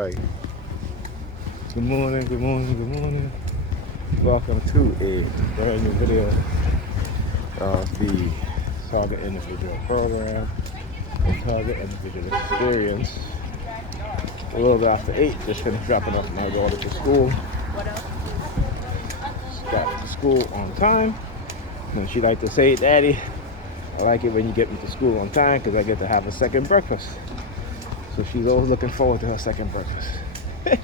Right. Good morning, good morning, good morning. Welcome to a brand new video of the Saga Individual Program and Target Individual Experience. A little bit after 8, just finished dropping off my daughter to school. She got to school on time. And she liked to say, "Daddy, I like it when you get me to school on time because I get to have a second breakfast." So she's always looking forward to her second breakfast,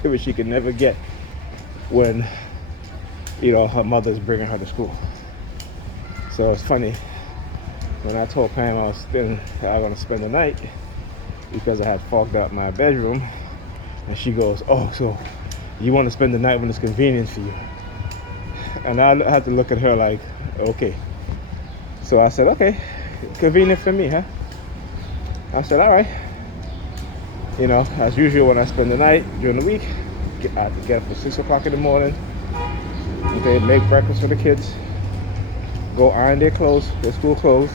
which she can never get when, her mother's bringing her to school. So it's funny, when I told Pam I was going to spend the night because I had fogged up my bedroom, and she goes, "Oh, so you want to spend the night when it's convenient for you?" And I had to look at her like, okay. So I said, okay, convenient for me, huh? I said, all right. As usual, when I spend the night during the week, I have to get up at 6 o'clock in the morning. Okay, make breakfast for the kids. Go iron their clothes, their school clothes.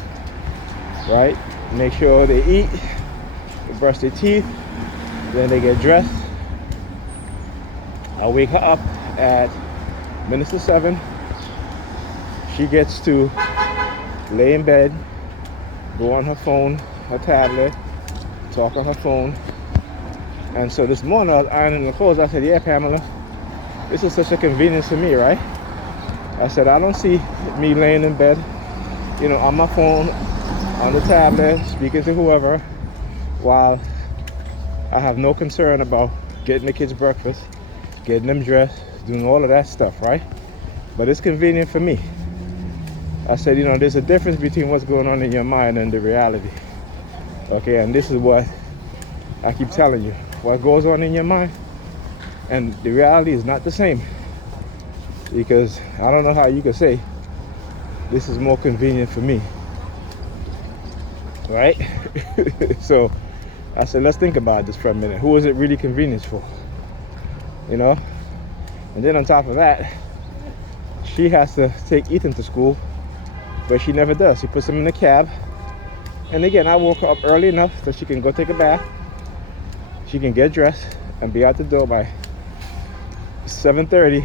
Right? Make sure they eat, they brush their teeth, then they get dressed. I'll wake her up at minutes to 7. She gets to lay in bed, go on her phone, her tablet, talk on her phone. And so this morning I was ironing the clothes. I said, "Yeah, Pamela, this is such a convenience for me, right?" I said, "I don't see me laying in bed, on my phone, on the tablet, speaking to whoever, while I have no concern about getting the kids breakfast, getting them dressed, doing all of that stuff, right? But it's convenient for me." I said, there's a difference between what's going on in your mind and the reality. Okay, and this is what I keep telling you. What goes on in your mind and the reality is not the same. Because I don't know how you could say this is more convenient for me. Right? So I said, let's think about this for a minute. Who is it really convenient for? And then on top of that, she has to take Ethan to school, but she never does. She puts him in the cab. And again, I woke her up early enough so she can go take a bath. She can get dressed and be out the door by 7:30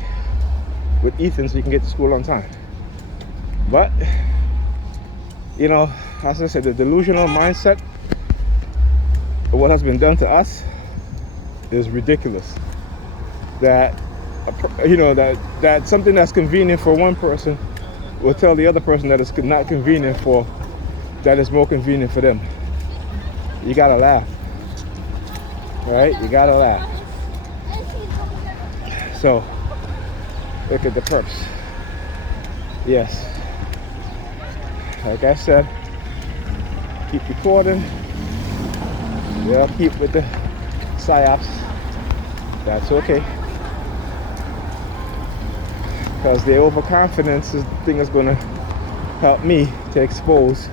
with Ethan so he can get to school on time. But, as I said, the delusional mindset of what has been done to us is ridiculous. That, that something that's convenient for one person will tell the other person that it's not convenient for, that it's more convenient for them. You gotta laugh. Right? You gotta laugh. So, look at the perps. Yes. Like I said, keep recording. They'll keep with the psyops. That's okay. Because their overconfidence is the thing that's going to help me to expose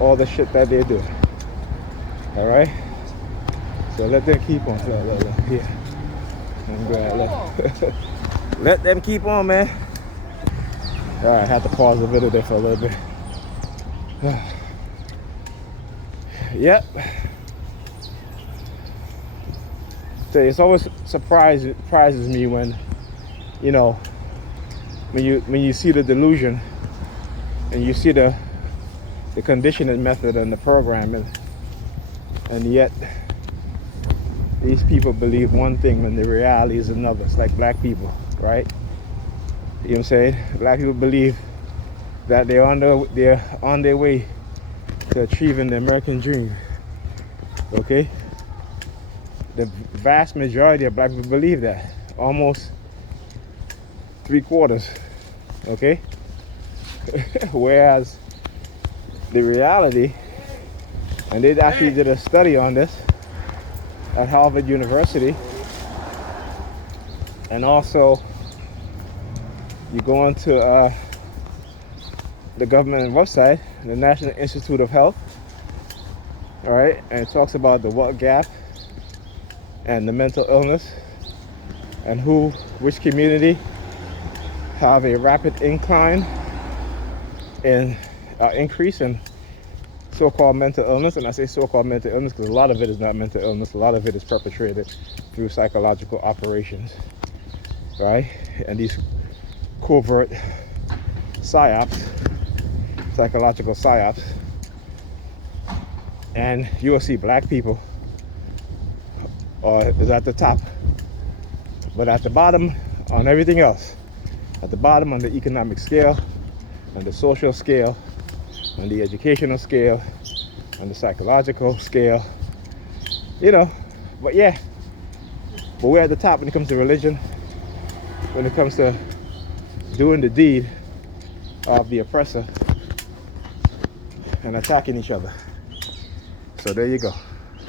all the shit that they do. Alright? So let them keep on. Look. Here. I'm glad. Look. Let them keep on, man. Alright, I had to pause the video there for a little bit. Yep. So it's always surprises me when, when you see the delusion and you see the conditioning method and the program, and yet these people believe one thing when the reality is another. It's like black people, right? You know what I'm saying? Black people believe that they're on their way to achieving the American dream. Okay? The vast majority of black people believe that. Almost 3/4. Okay? Whereas the reality, and they actually did a study on this at Harvard University, and also you go onto the government website, the National Institute of Health, all right, and it talks about the what gap and the mental illness and which community have a rapid increase in so-called mental illness, and I say so-called mental illness because a lot of it is not mental illness. A lot of it is perpetrated through psychological operations, right? And these covert psyops, psychological psyops, and you will see black people is at the top, but at the bottom on everything else, at the bottom on the economic scale, on the social scale, on the educational scale, on the psychological scale, you know. But yeah, but we're at the top when it comes to religion, when it comes to doing the deed of the oppressor and attacking each other. So there you go.